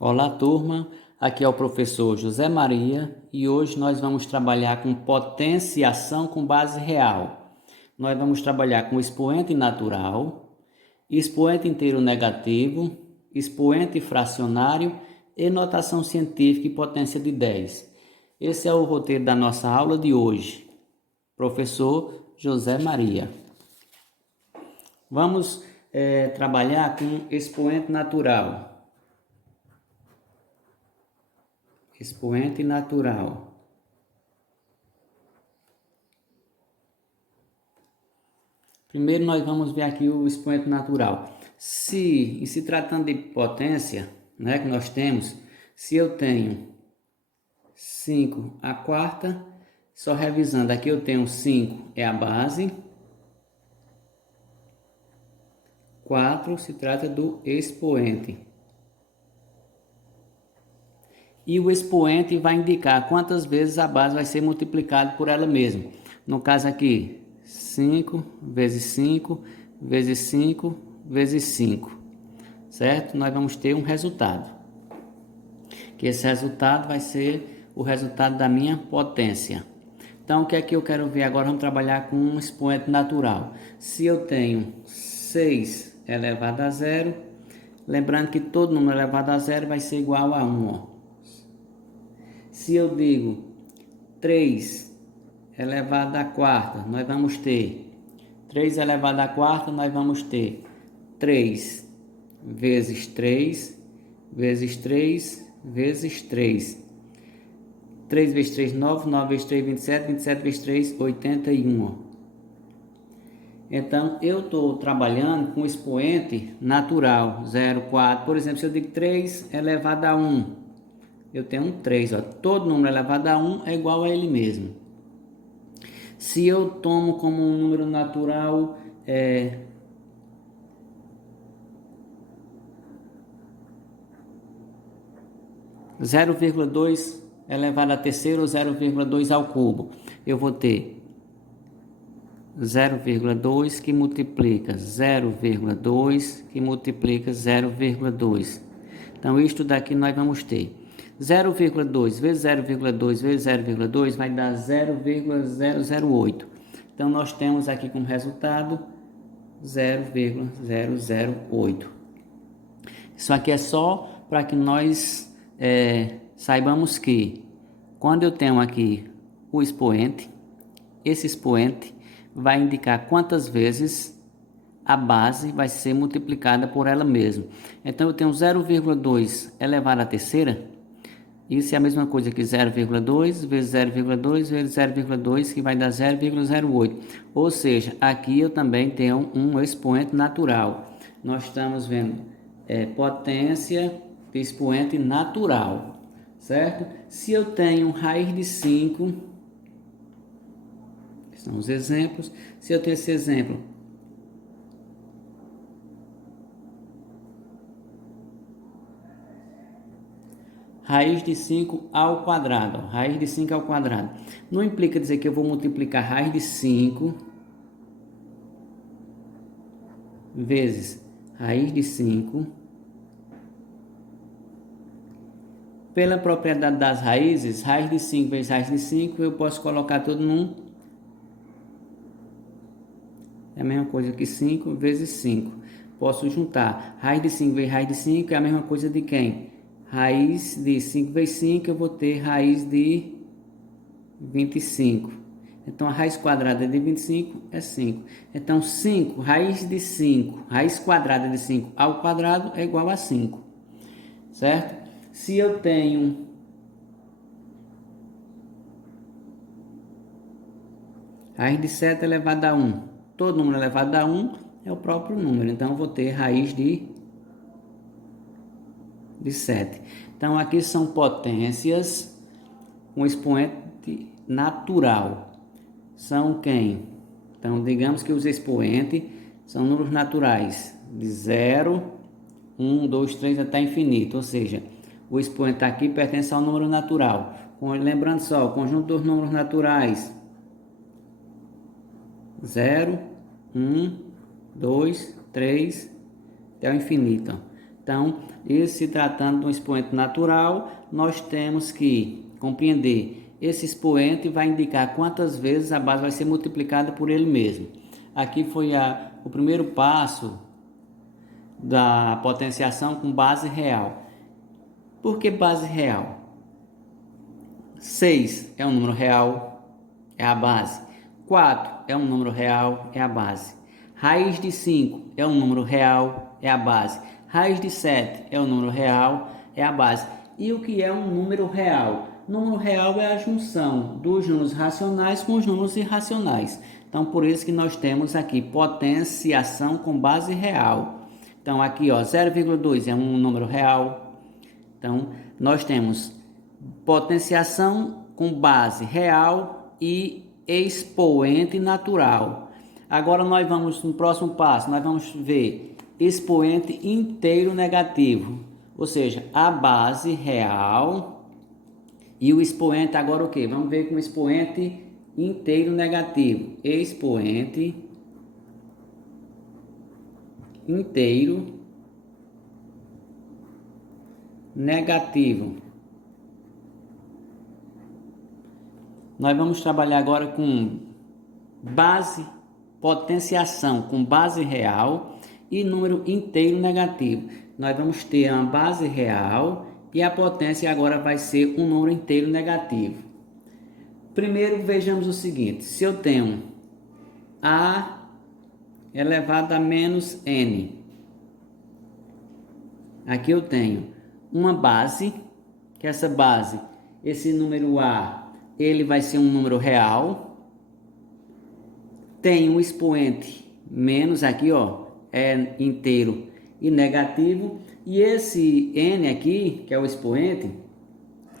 Olá, turma. Aqui é o professor José Maria e hoje nós vamos trabalhar com potenciação com base real. Nós vamos trabalhar com expoente natural, expoente inteiro negativo, expoente fracionário e notação científica e potência de 10. Esse é o roteiro da nossa aula de hoje. Professor José Maria. Vamos trabalhar com expoente natural. Expoente natural. Primeiro nós vamos ver aqui o expoente natural. Se tratando de potência, né, que nós temos, se eu tenho 5 a quarta, só revisando, aqui eu tenho 5 é a base, 4 se trata do expoente. E o expoente vai indicar quantas vezes a base vai ser multiplicada por ela mesma. No caso aqui, 5 vezes 5 vezes 5 vezes 5, certo? Nós vamos ter um resultado, que esse resultado vai ser o resultado da minha potência. Então, o que é que eu quero ver agora? Vamos trabalhar com um expoente natural. Se eu tenho 6 elevado a zero, lembrando que todo número elevado a zero vai ser igual a 1, ó. Se eu digo 3 elevado à quarta, nós vamos ter 3 elevado à quarta, nós vamos ter 3 vezes 3 vezes 3 vezes 3. 3 vezes 3, 9, 9 vezes 3, 27, 27 vezes 3, 81. Então, eu estou trabalhando com expoente natural, 0, 4. Por exemplo, se eu digo 3 elevado a 1, eu tenho um 3. Ó. Todo número elevado a 1 é igual a ele mesmo. Se eu tomo como um número natural 0,2 elevado a terceiro ou 0,2 ao cubo, eu vou ter 0,2 que multiplica 0,2 que multiplica 0,2. Então, isto daqui nós vamos ter 0,2 vezes 0,2 vezes 0,2 vai dar 0,008. Então, nós temos aqui como resultado 0,008. Isso aqui é só para que nós saibamos que quando eu tenho aqui o expoente, esse expoente vai indicar quantas vezes a base vai ser multiplicada por ela mesma. Então eu tenho 0,2 elevado à terceira, isso é a mesma coisa que 0,2 vezes 0,2 vezes 0,2, que vai dar 0,08. Ou seja, aqui eu também tenho um expoente natural. Nós estamos vendo potência de expoente natural, certo? Se eu tenho raiz de 5, são os exemplos. Se eu tenho esse exemplo, raiz de 5 ao quadrado, raiz de 5 ao quadrado. Não implica dizer que eu vou multiplicar raiz de 5 vezes raiz de 5 pela propriedade das raízes. Raiz de 5 vezes raiz de 5, eu posso colocar tudo num... é a mesma coisa que 5 vezes 5. Posso juntar. Raiz de 5 vezes raiz de 5 é a mesma coisa de quem? Raiz de 5 vezes 5, eu vou ter raiz de 25. Então, a raiz quadrada de 25 é 5. Então, 5, raiz de 5, raiz quadrada de 5 ao quadrado é igual a 5. Certo? Se eu tenho raiz de 7 elevado a 1, todo número elevado a 1 é o próprio número. Então, eu vou ter raiz de 7. Então, aqui são potências com expoente natural. São quem? Então, digamos que os expoentes são números naturais de 0, 1, 2, 3 até infinito. Ou seja, o expoente aqui pertence ao número natural. Lembrando só, o conjunto dos números naturais: 0, 1, 2, 3 até o infinito. Então, se tratando de um expoente natural, nós temos que compreender esse expoente vai indicar quantas vezes a base vai ser multiplicada por ele mesmo. Aqui foi o primeiro passo da potenciação com base real. Por que base real? 6 é um número real, é a base. 4 é um número real, é a base. Raiz de 5 é um número real, é a base. Raiz de 7 é um número real, é a base. E o que é um número real? Número real é a junção dos números racionais com os números irracionais. Então, por isso que nós temos aqui potenciação com base real. Então, aqui, 0,2 é um número real. Então, nós temos potenciação com base real e expoente natural. Agora nós vamos no próximo passo, nós vamos ver expoente inteiro negativo, ou seja, a base real e o expoente agora o que? Vamos ver com o expoente inteiro negativo. Expoente inteiro negativo. Nós vamos trabalhar agora com base, potenciação com base real e número inteiro negativo. Nós vamos ter uma base real e a potência agora vai ser um número inteiro negativo. Primeiro vejamos o seguinte, se eu tenho A elevado a menos N, aqui eu tenho uma base, que essa base, esse número A, ele vai ser um número real, tem um expoente menos aqui, é inteiro e negativo, e esse N aqui, que é o expoente,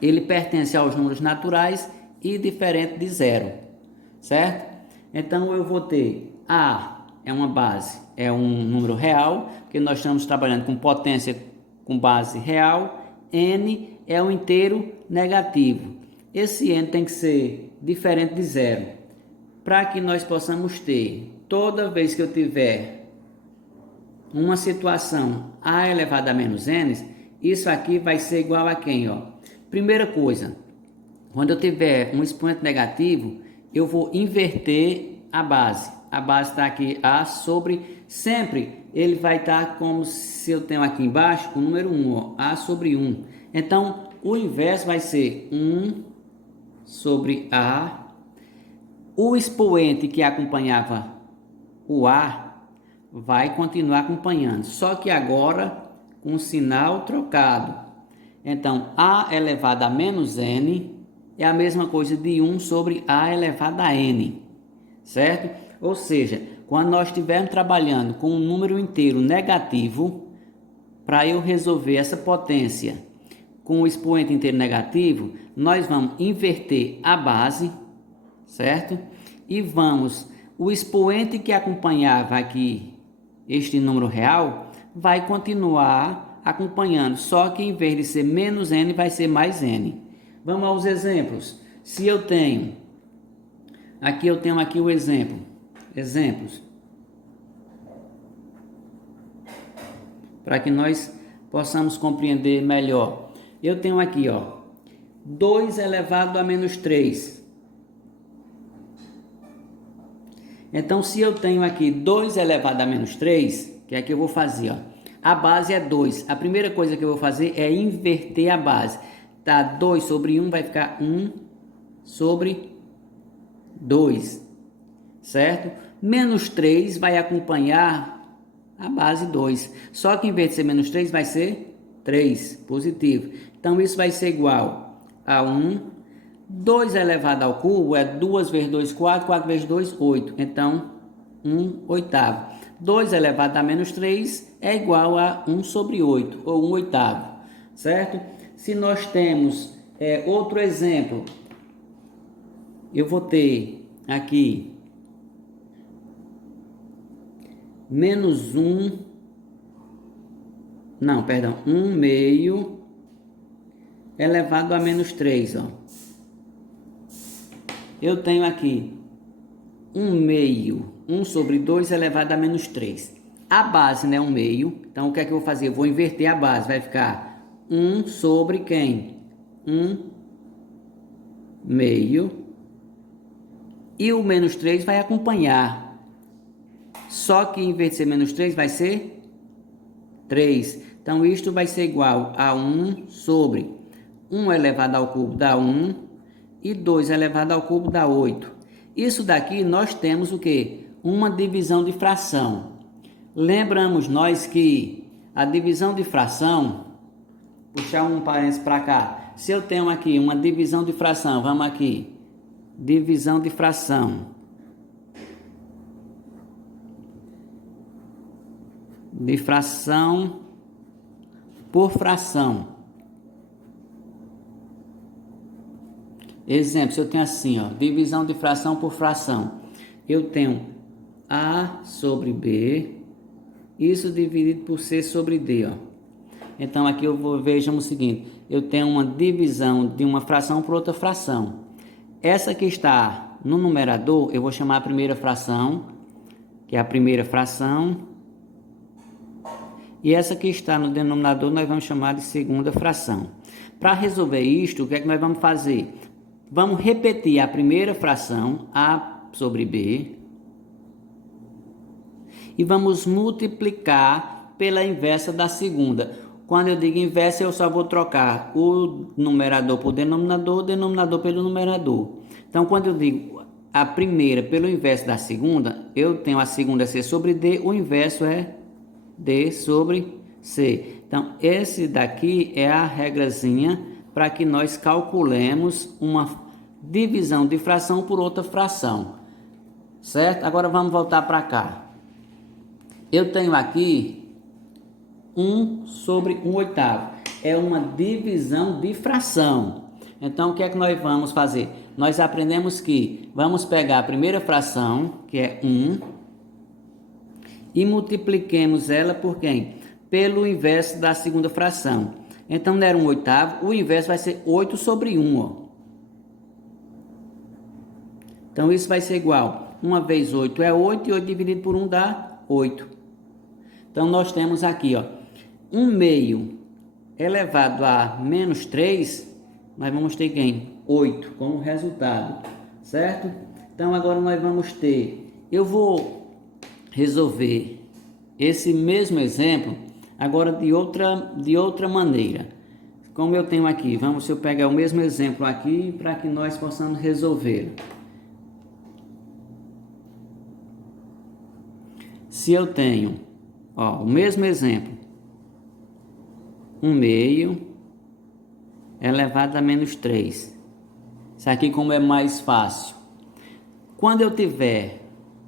ele pertence aos números naturais e diferente de zero, certo? Então eu vou ter A é uma base, é um número real, porque nós estamos trabalhando com potência com base real, N é um inteiro negativo. Esse N tem que ser diferente de zero, para que nós possamos ter, toda vez que eu tiver uma situação A elevado a menos N, isso aqui vai ser igual a quem? Primeira coisa, quando eu tiver um expoente negativo, eu vou inverter a base. A base está aqui A sobre, sempre ele vai estar como se eu tenho aqui embaixo o número 1, A sobre 1. Então, o inverso vai ser 1 sobre A. O expoente que acompanhava o A vai continuar acompanhando, só que agora com o sinal trocado. Então, A elevado a menos N é a mesma coisa de 1 sobre A elevado a N, certo? Ou seja, quando nós estivermos trabalhando com um número inteiro negativo, para eu resolver essa potência com o expoente inteiro negativo, nós vamos inverter a base, certo? E vamos, o expoente que acompanhava aqui este número real, vai continuar acompanhando, só que em vez de ser menos N, vai ser mais N. Vamos aos exemplos. Se eu tenho, aqui o exemplo, exemplos, para que nós possamos compreender melhor. Eu tenho aqui, 2 elevado a menos 3. Então, se eu tenho aqui 2 elevado a menos 3, que é que eu vou fazer, a base é 2. A primeira coisa que eu vou fazer é inverter a base. Tá, 2 sobre 1 vai ficar 1 sobre 2, certo? Menos 3 vai acompanhar a base 2. Só que em vez de ser menos 3, vai ser 3, positivo. Então, isso vai ser igual a 1. 2 elevado ao cubo é 2 vezes 2, 4, 4 vezes 2, 8. Então, 1 oitavo. 2 elevado a menos 3 é igual a 1 sobre 8, ou 1 oitavo, certo? Se nós temos outro exemplo, eu vou ter aqui menos 1, não, perdão, 1 meio elevado a menos 3, Eu tenho aqui 1 meio, 1 sobre 2 elevado a menos 3. A base, né, 1 meio. Então, o que é que eu vou fazer? Eu vou inverter a base. Vai ficar 1 sobre quem? 1 meio. E o menos 3 vai acompanhar. Só que em vez de ser menos 3, vai ser 3. Então, isto vai ser igual a 1 sobre 1 elevado ao cubo dá 1 e 2 elevado ao cubo dá 8. Isso daqui nós temos o quê? Uma divisão de fração. Lembramos nós que a divisão de fração, puxar um parênteses para cá. Se eu tenho aqui uma divisão de fração, vamos aqui. Divisão de fração. De fração por fração. Exemplo, se eu tenho assim, ó, divisão de fração por fração. Eu tenho A sobre B, isso dividido por C sobre D, ó. Então aqui vejamos o seguinte, eu tenho uma divisão de uma fração por outra fração. Essa que está no numerador, eu vou chamar a primeira fração, que é a primeira fração. E essa que está no denominador, nós vamos chamar de segunda fração. Para resolver isto, o que é que nós vamos fazer? Vamos repetir a primeira fração, A sobre B, e vamos multiplicar pela inversa da segunda. Quando eu digo inversa, eu só vou trocar o numerador por denominador, o denominador pelo numerador. Então, quando eu digo a primeira pelo inverso da segunda, eu tenho a segunda C sobre D, o inverso é D sobre C. Então, esse daqui é a regrazinha para que nós calculemos uma divisão de fração por outra fração. Certo? Agora vamos voltar para cá. Eu tenho aqui 1 sobre 1/8. É uma divisão de fração. Então, o que é que nós vamos fazer? Nós aprendemos que vamos pegar a primeira fração, que é 1, e multipliquemos ela por quem? Pelo inverso da segunda fração. Então, não era 1/8, o inverso vai ser 8 sobre 1, ó. Então, isso vai ser igual. 1 vezes 8 é 8, e 8 dividido por 1 dá 8. Então, nós temos aqui, ó, 1 meio elevado a menos 3, nós vamos ter quem? 8 como resultado, certo? Então, agora nós vamos ter, eu vou resolver esse mesmo exemplo agora de outra maneira. Como eu tenho aqui, se eu pegar o mesmo exemplo aqui para que nós possamos resolver. Se eu tenho, ó, o mesmo exemplo, 1 meio elevado a menos 3. Isso aqui como é mais fácil. Quando eu tiver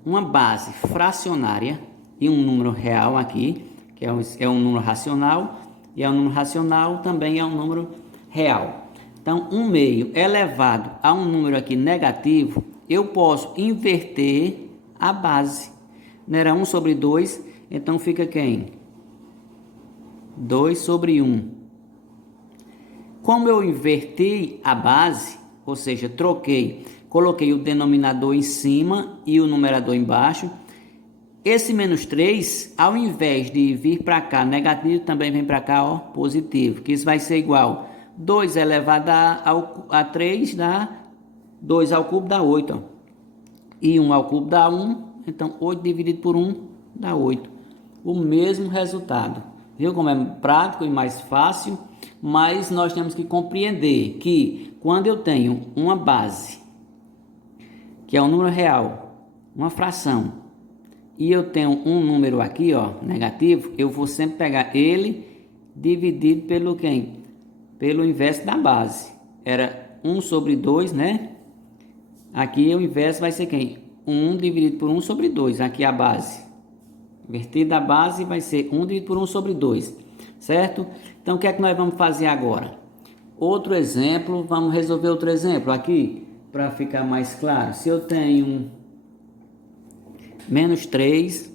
uma base fracionária e um número real aqui, que é um número racional, e é um número racional também é um número real. Então, 1 meio elevado a um número aqui negativo, eu posso inverter a base. Não era 1 sobre 2, então fica quem? 2 sobre 1. Como eu inverti a base, ou seja, coloquei o denominador em cima e o numerador embaixo, esse menos 3, ao invés de vir para cá negativo, também vem para cá, ó, positivo, que isso vai ser igual 2 elevado a 3 dá 2 ao cubo dá 8, ó. E 1 ao cubo dá 1, então 8 dividido por 1 dá 8. O mesmo resultado. Viu como é prático e mais fácil? Mas nós temos que compreender que quando eu tenho uma base, que é um número real, uma fração, e eu tenho um número aqui, ó, negativo, eu vou sempre pegar ele dividido pelo quem? Pelo inverso da base. Era 1 sobre 2, né? Aqui o inverso vai ser quem? 1 dividido por 1 sobre 2. Aqui a base. Invertida a base vai ser 1 dividido por 1 sobre 2. Certo? Então, o que é que nós vamos fazer agora? Outro exemplo, vamos resolver outro exemplo aqui, para ficar mais claro. Se eu tenho menos 3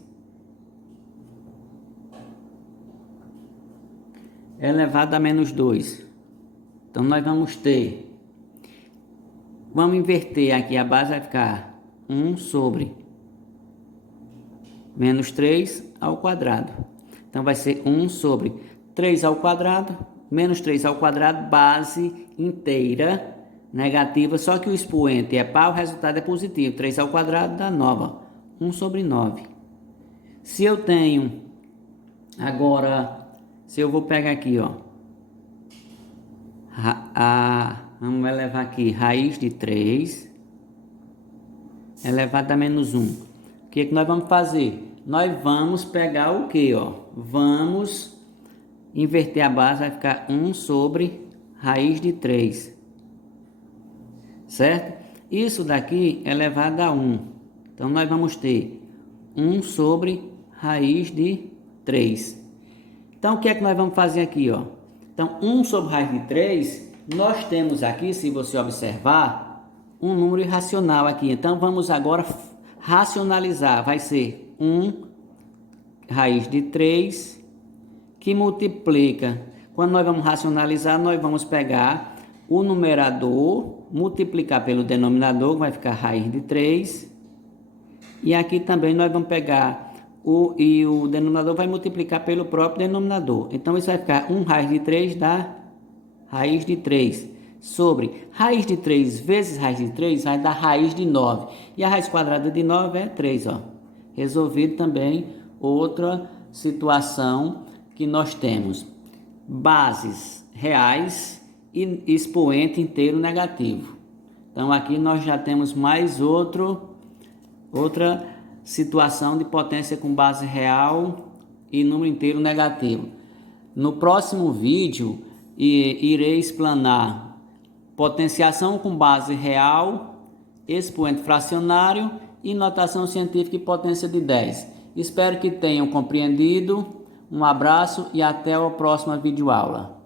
elevado a menos 2. Então, nós vamos ter... Vamos inverter aqui, a base vai ficar 1 sobre menos 3 ao quadrado. Então vai ser 1 sobre 3 ao quadrado, menos 3 ao quadrado, base inteira negativa, só que o expoente é par, o resultado é positivo. 3 ao quadrado dá 9, 1 sobre 9. Se eu tenho, agora, se eu vou pegar aqui, ó, vamos elevar aqui, raiz de 3, elevado a menos 1. O que nós vamos fazer? Nós vamos pegar o que, ó? Vamos inverter a base, vai ficar 1 sobre raiz de 3. Certo? Isso daqui é elevado a 1. Então, nós vamos ter 1 sobre raiz de 3. Então, o que é que nós vamos fazer aqui, ó? Então, 1 sobre raiz de 3, nós temos aqui, se você observar, um número irracional aqui. Então, vamos agora racionalizar. Vai ser 1 raiz de 3, que multiplica. Quando nós vamos racionalizar, nós vamos pegar o numerador, multiplicar pelo denominador, vai ficar raiz de 3. E aqui também nós vamos pegar o denominador vai multiplicar pelo próprio denominador. Então isso vai ficar 1 raiz de 3 dá raiz de 3. Sobre raiz de 3 vezes raiz de 3 vai dar raiz de 9. E a raiz quadrada de 9 é 3, ó. Resolvido também outra situação que nós temos. Bases reais e expoente inteiro negativo. Então aqui nós já temos mais outra situação de potência com base real e número inteiro negativo. No próximo vídeo irei explanar potenciação com base real, expoente fracionário e notação científica e potência de 10. Espero que tenham compreendido. Um abraço e até a próxima videoaula.